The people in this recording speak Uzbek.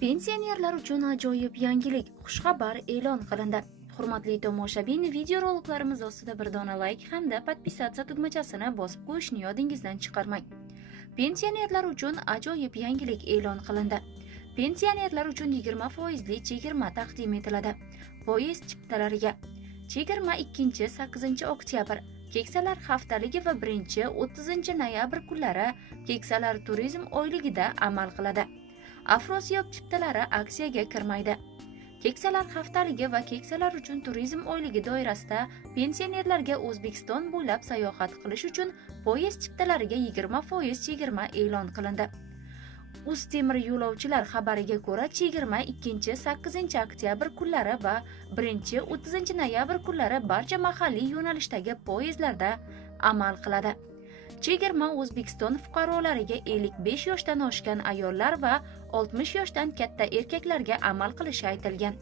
Pensionerlar uchun ajoyib yangilik, xushxabar e'lon qilindi. Hurmatli tomoshabin, videoroliklarimiz ostida bir dona like hamda podpisatsiya tugmachasini bosib qo'yishni yodingizdan chiqarmang. Pensionerlar uchun ajoyib yangilik e'lon qilindi. Pensionerlar uchun 20% chegirma taqdim etiladi. Poyezd chiptalariga chegirma 2-8 oktyabr, keksalar haftaligi va 1-30 noyabr kunlari keksalar turizm oyligida amal qiladi. Afrosiyob chiptalari aksiyaga kirmaydi. Keksalar haftaligi va keksalar uchun turizm oyligi doirasida pensionerlarga O'zbekiston bo'ylab sayohat qilish uchun poyezd chiptalariga 20% chegirma e'lon qilindi. Uztemir yo'lovchilar xabariga ko'ra, chegirma 2-8 oktyabr kunlari va 1-30 noyabr kunlari barcha mahalliy yo'nalishdagi poyezdlarda amal qiladi. Chegirma O'zbekiston fuqarolariga 55 yoshdan oshgan ayollar va 60 yoshdan katta erkaklarga amal qilishi aytilgan.